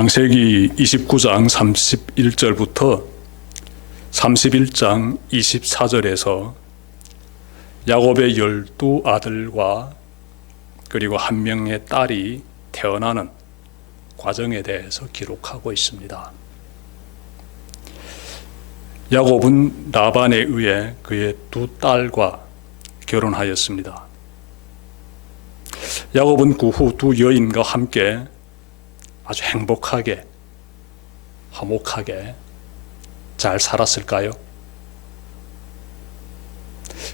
창세기 29장 31절부터 31장 24절에서 야곱의 12아들과 그리고 한 명의 딸이 태어나는 과정에 대해서 기록하고 있습니다. 야곱은 라반에 의해 그의 두 딸과 결혼하였습니다. 야곱은 그 후 두 여인과 함께 아주 행복하게, 화목하게 잘 살았을까요?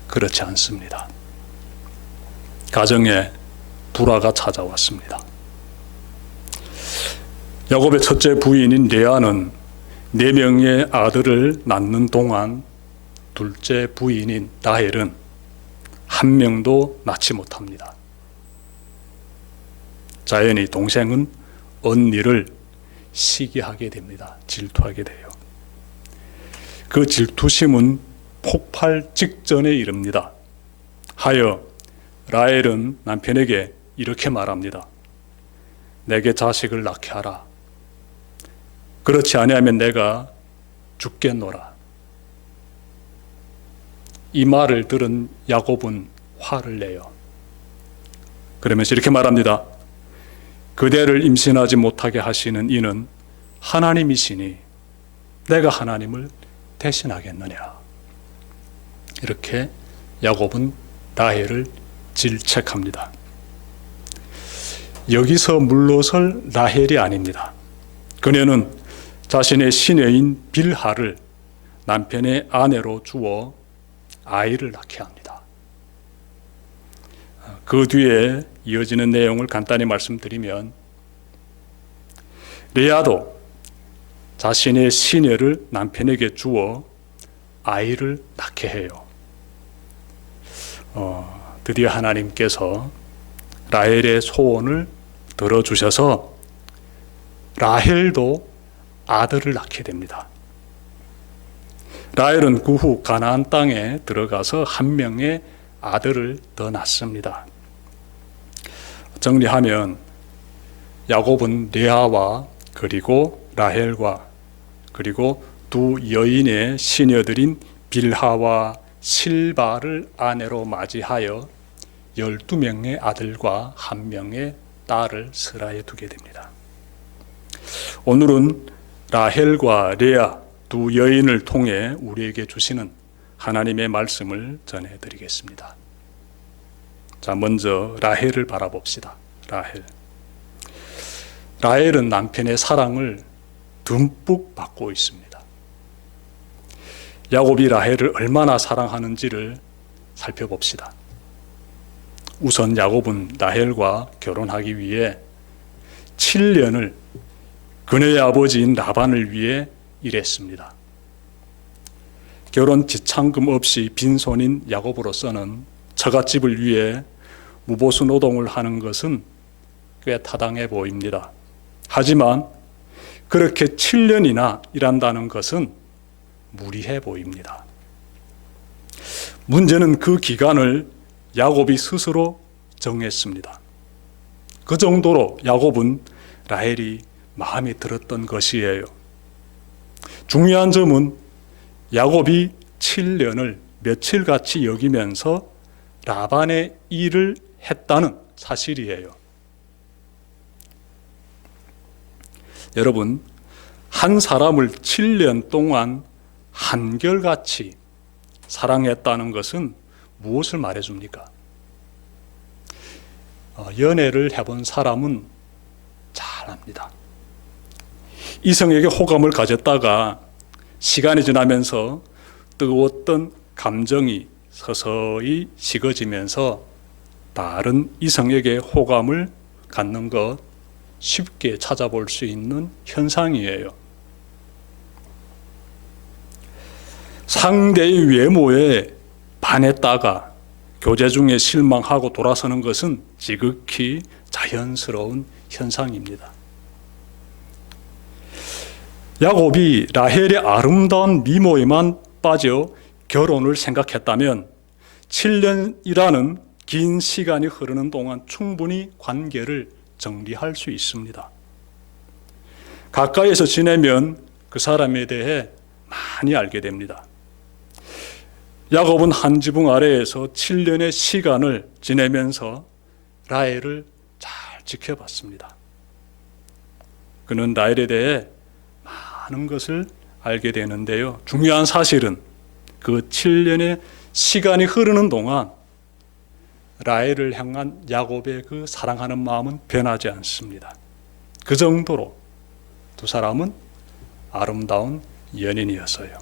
그렇지 않습니다. 가정에 불화가 찾아왔습니다. 야곱의 첫째 부인인 레아는 4명의 아들을 낳는 동안 둘째 부인인 라헬은 한 명도 낳지 못합니다. 자연히 동생은 언니를 시기하게 됩니다. 질투하게 돼요. 그 질투심은 폭발 직전에 이릅니다. 하여 라헬은 남편에게 이렇게 말합니다. 내게 자식을 낳게 하라. 그렇지 아니하면 내가 죽겠노라. 이 말을 들은 야곱은 화를 내요. 그러면서 이렇게 말합니다. 그대를 임신하지 못하게 하시는 이는 하나님이시니 내가 하나님을 대신하겠느냐. 이렇게 야곱은 라헬을 질책합니다. 여기서 물러설 라헬이 아닙니다. 그녀는 자신의 시녀인 빌하를 남편의 아내로 주어 아이를 낳게 합니다. 그 뒤에 이어지는 내용을 간단히 말씀드리면 레아도 자신의 시녀를 남편에게 주어 아이를 낳게 해요. 드디어 하나님께서 라헬의 소원을 들어주셔서 라헬도 아들을 낳게 됩니다. 라헬은 그 후 가나안 땅에 들어가서 한 명의 아들을 더 낳습니다. 정리하면 야곱은 레아와 그리고 라헬과 그리고 두 여인의 시녀들인 빌하와 실바를 아내로 맞이하여 12명의 아들과 한 명의 딸을 스라에 두게 됩니다. 오늘은 라헬과 레아 두 여인을 통해 우리에게 주시는 하나님의 말씀을 전해드리겠습니다. 자, 먼저 라헬을 바라봅시다. 라헬은 남편의 사랑을 듬뿍 받고 있습니다. 야곱이 라헬을 얼마나 사랑하는지를 살펴봅시다. 우선 야곱은 라헬과 결혼하기 위해 7년을 그녀의 아버지인 라반을 위해 일했습니다. 결혼 지참금 없이 빈손인 야곱으로서는 처갓집을 위해 무보수 노동을 하는 것은 꽤 타당해 보입니다. 하지만 그렇게 7년이나 일한다는 것은 무리해 보입니다. 문제는 그 기간을 야곱이 스스로 정했습니다. 그 정도로 야곱은 라헬이 마음에 들었던 것이에요. 중요한 점은 야곱이 7년을 며칠같이 여기면서 라반의 일을 했다는 사실이에요. 여러분, 한 사람을 7년 동안 한결같이 사랑했다는 것은 무엇을 말해줍니까? 연애를 해본 사람은 잘 압니다. 이성에게 호감을 가졌다가 시간이 지나면서 뜨거웠던 감정이 서서히 식어지면서 다른 이성에게 호감을 갖는 것 쉽게 찾아볼 수 있는 현상이에요. 상대의 외모에 반했다가 교제 중에 실망하고 돌아서는 것은 지극히 자연스러운 현상입니다. 야곱이 라헬의 아름다운 미모에만 빠져 결혼을 생각했다면 7년이라는 긴 시간이 흐르는 동안 충분히 관계를 정리할 수 있습니다. 가까이에서 지내면 그 사람에 대해 많이 알게 됩니다. 야곱은 한 지붕 아래에서 7년의 시간을 지내면서 라헬을 잘 지켜봤습니다. 그는 라헬에 대해 많은 것을 알게 되는데요. 중요한 사실은 그 7년의 시간이 흐르는 동안 라헬을 향한 야곱의 그 사랑하는 마음은 변하지 않습니다. 그 정도로 두 사람은 아름다운 연인이었어요.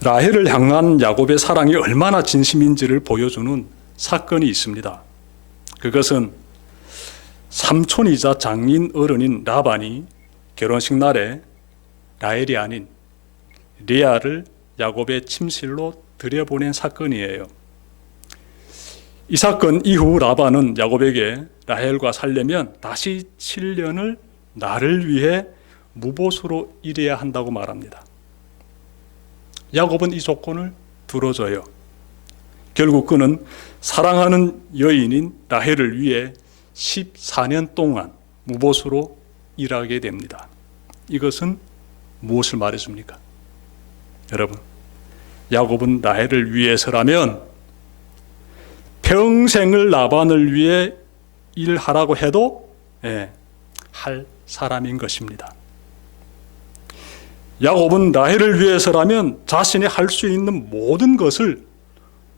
라헬을 향한 야곱의 사랑이 얼마나 진심인지를 보여주는 사건이 있습니다. 그것은 삼촌이자 장인 어른인 라반이 결혼식 날에 라헬이 아닌 레아를 야곱의 침실로 들여보낸 사건이에요. 이 사건 이후 라반은 야곱에게 라헬과 살려면 다시 7년을 나를 위해 무보수로 일해야 한다고 말합니다. 야곱은 이 조건을 들어줘요. 결국 그는 사랑하는 여인인 라헬을 위해 14년 동안 무보수로 일하게 됩니다. 이것은 무엇을 말해줍니까? 여러분, 야곱은 라헬을 위해서라면 평생을 라반을 위해 일하라고 해도 할 사람인 것입니다. 야곱은 라헬을 위해서라면 자신이 할 수 있는 모든 것을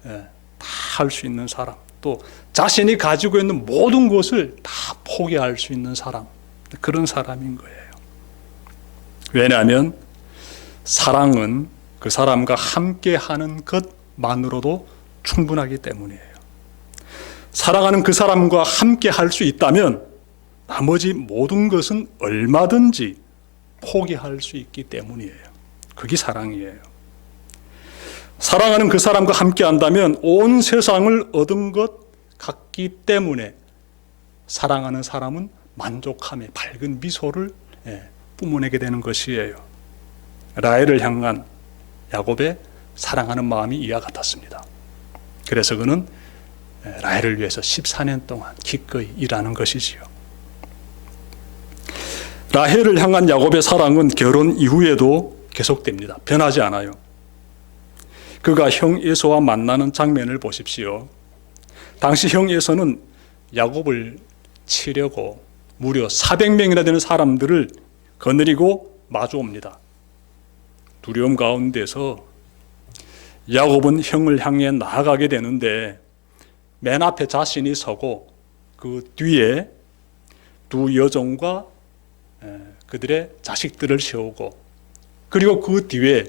다 할 수 있는 사람, 또 자신이 가지고 있는 모든 것을 다 포기할 수 있는 사람, 그런 사람인 거예요. 왜냐하면 사랑은 그 사람과 함께하는 것만으로도 충분하기 때문이에요. 사랑하는 그 사람과 함께할 수 있다면 나머지 모든 것은 얼마든지 포기할 수 있기 때문이에요. 그게 사랑이에요. 사랑하는 그 사람과 함께 한다면 온 세상을 얻은 것 같기 때문에 사랑하는 사람은 만족함에 밝은 미소를 뿜어내게 되는 것이에요. 라헬을 향한 야곱의 사랑하는 마음이 이와 같았습니다. 그래서 그는 라헬을 위해서 14년 동안 기꺼이 일하는 것이지요. 라헬을 향한 야곱의 사랑은 결혼 이후에도 계속됩니다. 변하지 않아요. 그가 형 에서와 만나는 장면을 보십시오. 당시 형 에서는 야곱을 치려고 무려 400명이나 되는 사람들을 거느리고 마주옵니다. 두려움 가운데서 야곱은 형을 향해 나아가게 되는데 맨 앞에 자신이 서고 그 뒤에 두 여종과 그들의 자식들을 세우고 그리고 그 뒤에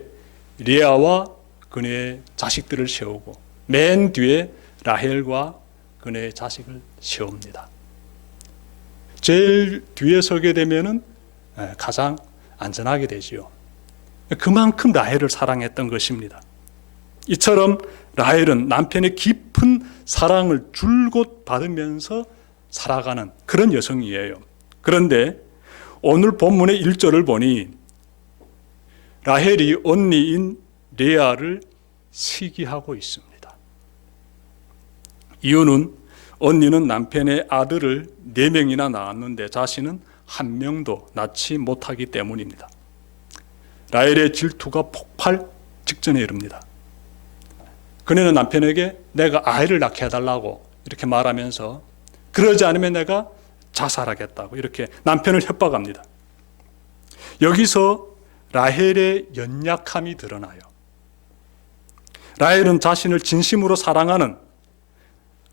레아와 그녀의 자식들을 세우고 맨 뒤에 라헬과 그녀의 자식을 세웁니다. 제일 뒤에 서게 되면은 가장 안전하게 되지요. 그만큼 라헬을 사랑했던 것입니다. 이처럼 라헬은 남편의 깊은 사랑을 줄곧 받으면서 살아가는 그런 여성이에요. 그런데 오늘 본문의 1절을 보니 라헬이 언니인 레아를 시기하고 있습니다. 이유는 언니는 남편의 아들을 4명이나 낳았는데 자신은 1명도 낳지 못하기 때문입니다. 라헬의 질투가 폭발 직전에 이릅니다. 그녀는 남편에게 내가 아이를 낳게 해달라고 이렇게 말하면서 그러지 않으면 내가 자살하겠다고 이렇게 남편을 협박합니다. 여기서 라헬의 연약함이 드러나요. 라헬은 자신을 진심으로 사랑하는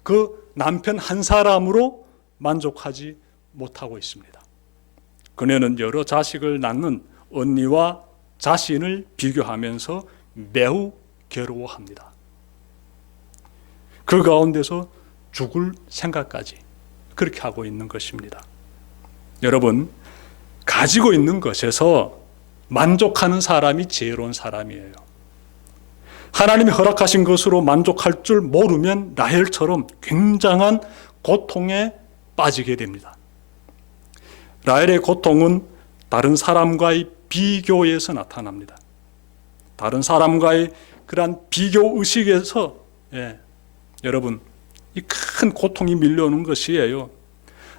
그 남편 한 사람으로 만족하지 못하고 있습니다. 그녀는 여러 자식을 낳는 언니와 자신을 비교하면서 매우 괴로워합니다. 그 가운데서 죽을 생각까지 그렇게 하고 있는 것입니다. 여러분, 가지고 있는 것에서 만족하는 사람이 지혜로운 사람이에요. 하나님이 허락하신 것으로 만족할 줄 모르면 라헬처럼 굉장한 고통에 빠지게 됩니다. 라헬의 고통은 다른 사람과의 비교에서 나타납니다. 다른 사람과의 그러한 비교 의식에서 여러분 이 큰 고통이 밀려오는 것이에요.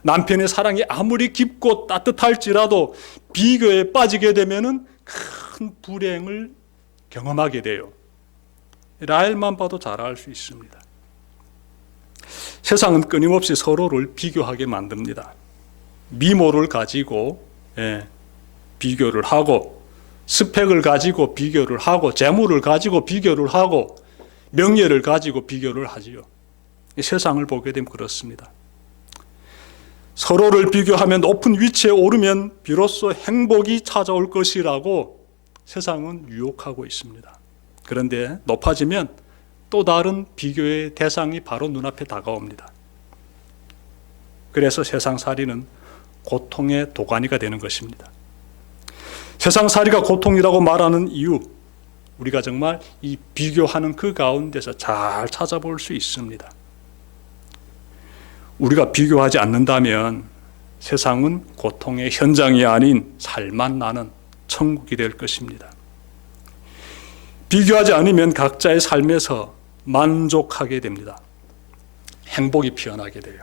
남편의 사랑이 아무리 깊고 따뜻할지라도 비교에 빠지게 되면은 큰 불행을 경험하게 돼요. 라헬만 봐도 잘 알 수 있습니다. 세상은 끊임없이 서로를 비교하게 만듭니다. 미모를 가지고 비교를 하고, 스펙을 가지고 비교를 하고, 재물을 가지고 비교를 하고, 명예를 가지고 비교를 하지요. 세상을 보게 되면 그렇습니다. 서로를 비교하면 높은 위치에 오르면 비로소 행복이 찾아올 것이라고 세상은 유혹하고 있습니다. 그런데 높아지면 또 다른 비교의 대상이 바로 눈앞에 다가옵니다. 그래서 세상살이는 고통의 도가니가 되는 것입니다. 세상살이가 고통이라고 말하는 이유, 우리가 정말 이 비교하는 그 가운데서 잘 찾아볼 수 있습니다. 우리가 비교하지 않는다면 세상은 고통의 현장이 아닌 살만 나는 천국이 될 것입니다. 비교하지 않으면 각자의 삶에서 만족하게 됩니다. 행복이 피어나게 돼요.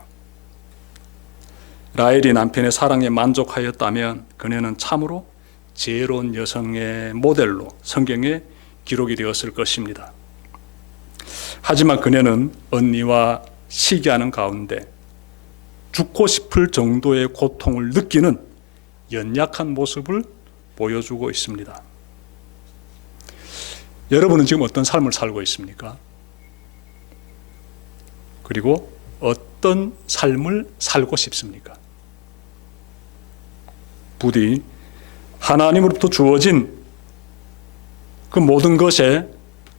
라헬이 남편의 사랑에 만족하였다면 그녀는 참으로 지혜로운 여성의 모델로 성경에 기록이 되었을 것입니다. 하지만 그녀는 언니와 시기하는 가운데 죽고 싶을 정도의 고통을 느끼는 연약한 모습을 보여주고 있습니다. 여러분은 지금 어떤 삶을 살고 있습니까? 그리고 어떤 삶을 살고 싶습니까? 부디 하나님으로부터 주어진 그 모든 것에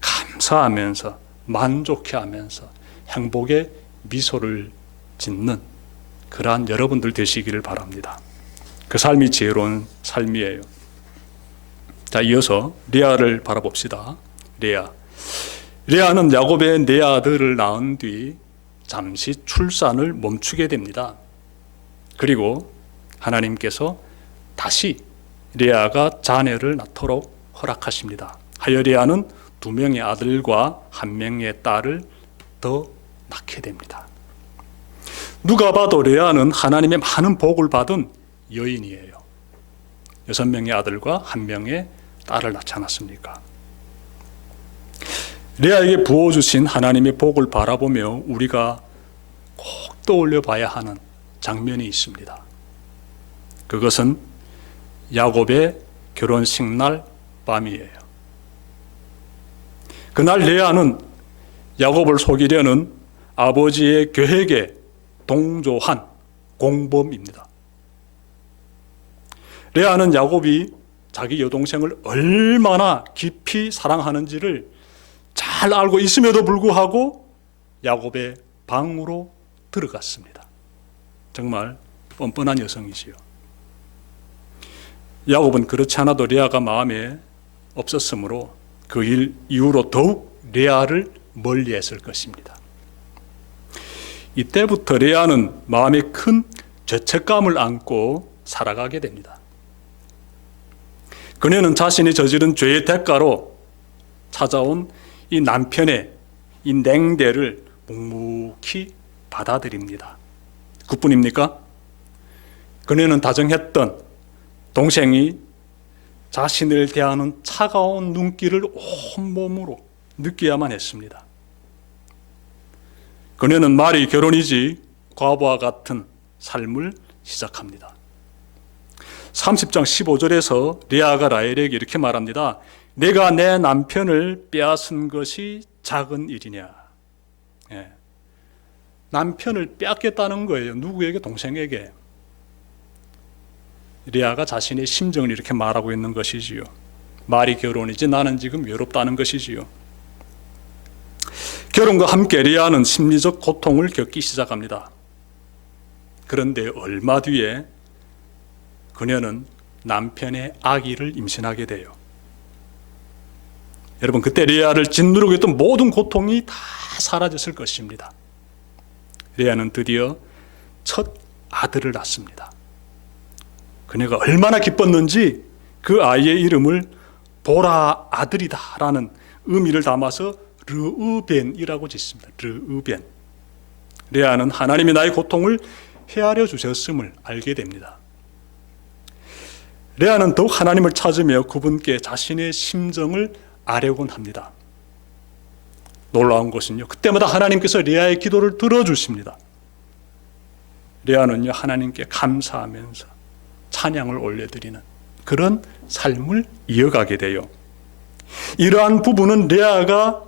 감사하면서 만족해하면서 행복의 미소를 짓는 그러한 여러분들 되시기를 바랍니다. 그 삶이 지혜로운 삶이에요. 자, 이어서 레아를 바라봅시다. 레아는 야곱의 네 아들을 낳은 뒤 잠시 출산을 멈추게 됩니다. 그리고 하나님께서 다시 레아가 자녀를 낳도록 허락하십니다. 하여 레아는 2명의 아들과 1명의 딸을 더 낳게 됩니다. 누가 봐도 레아는 하나님의 많은 복을 받은 여인이에요. 6명의 아들과 1명의 딸을 낳지 않았습니까? 레아에게 부어주신 하나님의 복을 바라보며 우리가 꼭 떠올려 봐야 하는 장면이 있습니다. 그것은 야곱의 결혼식 날 밤이에요. 그날 레아는 야곱을 속이려는 아버지의 계획에 동조한 공범입니다. 레아는 야곱이 자기 여동생을 얼마나 깊이 사랑하는지를 잘 알고 있음에도 불구하고 야곱의 방으로 들어갔습니다. 정말 뻔뻔한 여성이지요. 야곱은 그렇지 않아도 레아가 마음에 없었으므로 그 일 이후로 더욱 레아를 멀리했을 것입니다. 이때부터 레아는 마음에 큰 죄책감을 안고 살아가게 됩니다. 그녀는 자신이 저지른 죄의 대가로 찾아온 이 남편의 이 냉대를 묵묵히 받아들입니다. 그뿐입니까? 그녀는 다정했던 동생이 자신을 대하는 차가운 눈길을 온몸으로 느껴야만 했습니다. 그녀는 말이 결혼이지 과부와 같은 삶을 시작합니다. 30장 15절에서 레아가 라헬에게 이렇게 말합니다. 내가 내 남편을 빼앗은 것이 작은 일이냐. 남편을 빼앗겠다는 거예요. 누구에게? 동생에게. 레아가 자신의 심정을 이렇게 말하고 있는 것이지요. 말이 결혼이지 나는 지금 외롭다는 것이지요. 결혼과 함께 레아는 심리적 고통을 겪기 시작합니다. 그런데 얼마 뒤에 그녀는 남편의 아기를 임신하게 돼요. 여러분, 그때 레아를 짓누르고 있던 모든 고통이 다 사라졌을 것입니다. 레아는 드디어 첫 아들을 낳습니다. 그녀가 얼마나 기뻤는지 그 아이의 이름을 보라 아들이다 라는 의미를 담아서 르우벤이라고 짓습니다. 르우벤. 레아는 하나님이 나의 고통을 헤아려 주셨음을 알게 됩니다. 레아는 더욱 하나님을 찾으며 그분께 자신의 심정을 아뢰곤 합니다. 놀라운 것은요, 그때마다 하나님께서 레아의 기도를 들어주십니다. 레아는요, 하나님께 감사하면서 찬양을 올려드리는 그런 삶을 이어가게 돼요. 이러한 부분은 레아가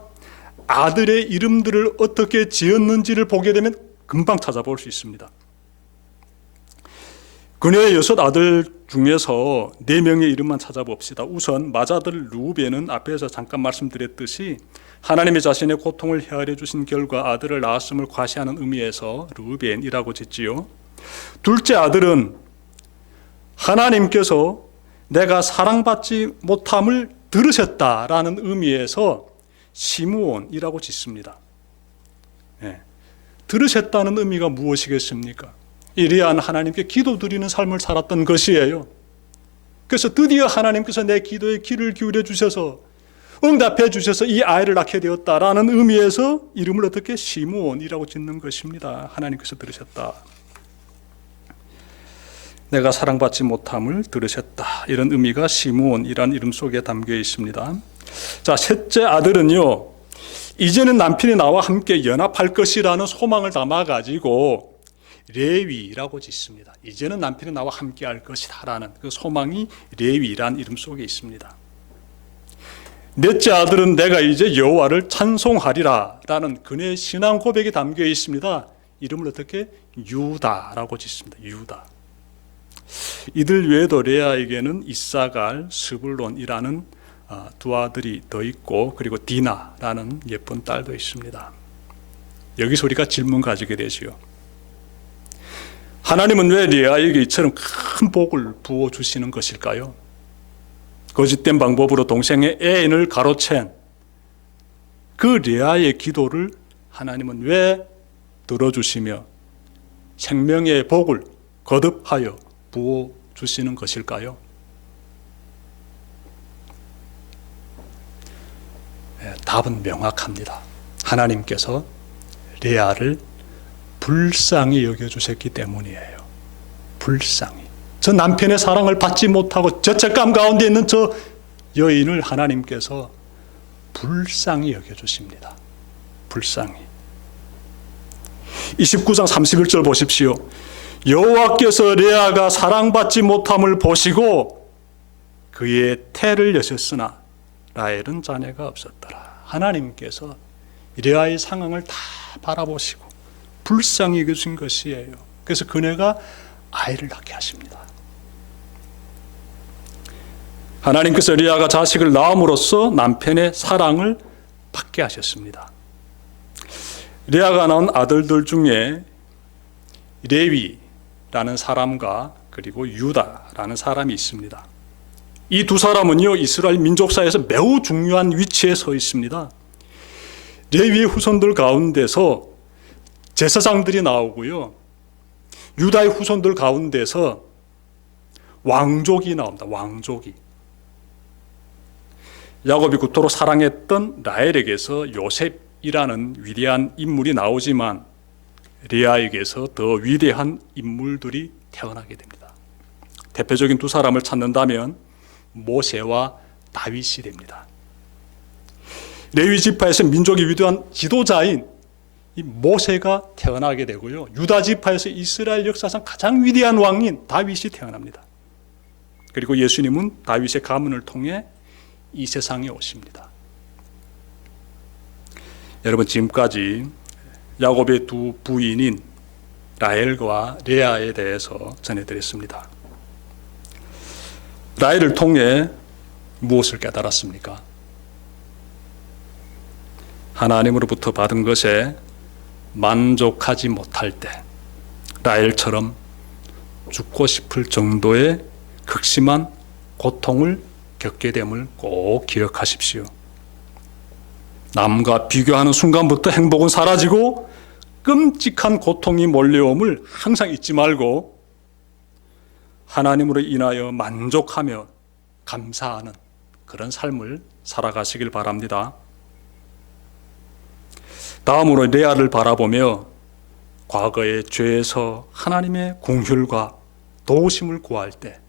아들의 이름들을 어떻게 지었는지를 보게 되면 금방 찾아볼 수 있습니다. 그녀의 6 아들 중에서 4명의 이름만 찾아봅시다. 우선 맏아들 르우벤은 앞에서 잠깐 말씀드렸듯이 하나님이 자신의 고통을 헤아려 주신 결과 아들을 낳았음을 과시하는 의미에서 르우벤이라고 짓지요. 둘째 아들은 하나님께서 내가 사랑받지 못함을 들으셨다라는 의미에서 시므온이라고 짓습니다. 들으셨다는 의미가 무엇이겠습니까? 이 레아는 하나님께 기도드리는 삶을 살았던 것이에요. 그래서 드디어 하나님께서 내 기도에 귀를 기울여 주셔서 응답해 주셔서 이 아이를 낳게 되었다라는 의미에서 이름을 어떻게 시므온이라고 짓는 것입니다. 하나님께서 들으셨다. 내가 사랑받지 못함을 들으셨다. 이런 의미가 시므온이라는 이름 속에 담겨 있습니다. 자, 셋째 아들은요, 이제는 남편이 나와 함께 연합할 것이라는 소망을 담아가지고 레위라고 짓습니다. 이제는 남편이 나와 함께 할 것이다 라는 그 소망이 레위라는 이름 속에 있습니다. 넷째 아들은 내가 이제 여호와를 찬송하리라 라는 그녀의 신앙 고백이 담겨 있습니다. 이름을 어떻게? 유다라고 짓습니다. 유다. 이들 외에도 레아에게는 이사갈, 스불론이라는 2 아들이 더 있고, 그리고 디나라는 예쁜 딸도 있습니다. 여기서 우리가 질문 가지게 되지요. 하나님은 왜 레아에게 이처럼 큰 복을 부어주시는 것일까요? 거짓된 방법으로 동생의 애인을 가로챈 그 레아의 기도를 하나님은 왜 들어주시며 생명의 복을 거듭하여 부어주시는 것일까요? 답은 명확합니다. 하나님께서 레아를 불쌍히 여겨주셨기 때문이에요. 불쌍히. 저 남편의 사랑을 받지 못하고 죄책감 가운데 있는 저 여인을 하나님께서 불쌍히 여겨주십니다. 불쌍히. 29장 31절 보십시오. 여호와께서 레아가 사랑받지 못함을 보시고 그의 태를 여셨으나 라헬은 자녀가 없었더라. 하나님께서 레아의 상황을 다 바라보시고 불쌍히 여겨주신 것이에요. 그래서 그녀가 아이를 낳게 하십니다. 하나님께서 레아가 자식을 낳음으로써 남편의 사랑을 받게 하셨습니다. 레아가 낳은 아들들 중에 레위라는 사람과 그리고 유다라는 사람이 있습니다. 이 2 사람은요, 이스라엘 민족사에서 매우 중요한 위치에 서 있습니다. 레위의 후손들 가운데서 제사장들이 나오고요, 유다의 후손들 가운데서 왕족이 나옵니다. 왕족이. 야곱이 그토록 사랑했던 라헬에게서 요셉이라는 위대한 인물이 나오지만 레아에게서 더 위대한 인물들이 태어나게 됩니다. 대표적인 2 사람을 찾는다면 모세와 다윗이 됩니다. 레위 지파에서 민족의 위대한 지도자인 이 모세가 태어나게 되고요, 유다 지파에서 이스라엘 역사상 가장 위대한 왕인 다윗이 태어납니다. 그리고 예수님은 다윗의 가문을 통해 이 세상에 오십니다. 여러분, 지금까지 야곱의 2 부인인 라헬과 레아에 대해서 전해드렸습니다. 라헬을 통해 무엇을 깨달았습니까? 하나님으로부터 받은 것에 만족하지 못할 때 라헬처럼 죽고 싶을 정도의 극심한 고통을 겪게 됨을 꼭 기억하십시오. 남과 비교하는 순간부터 행복은 사라지고 끔찍한 고통이 몰려옴을 항상 잊지 말고 하나님으로 인하여 만족하며 감사하는 그런 삶을 살아가시길 바랍니다. 다음으로 레아를 바라보며 과거의 죄에서 하나님의 공휼과 도우심을 구할 때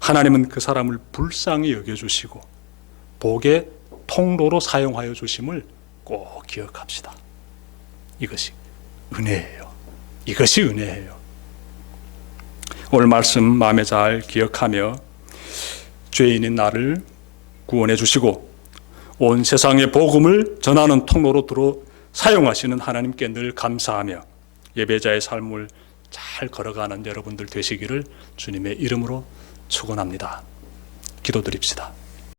하나님은 그 사람을 불쌍히 여겨주시고 복의 통로로 사용하여 주심을 꼭 기억합시다. 이것이 은혜예요. 이것이 은혜예요. 오늘 말씀 마음에 잘 기억하며 죄인인 나를 구원해 주시고 온 세상의 복음을 전하는 통로로 들어 사용하시는 하나님께 늘 감사하며 예배자의 삶을 잘 걸어가는 여러분들 되시기를 주님의 이름으로 축원합니다. 기도드립시다.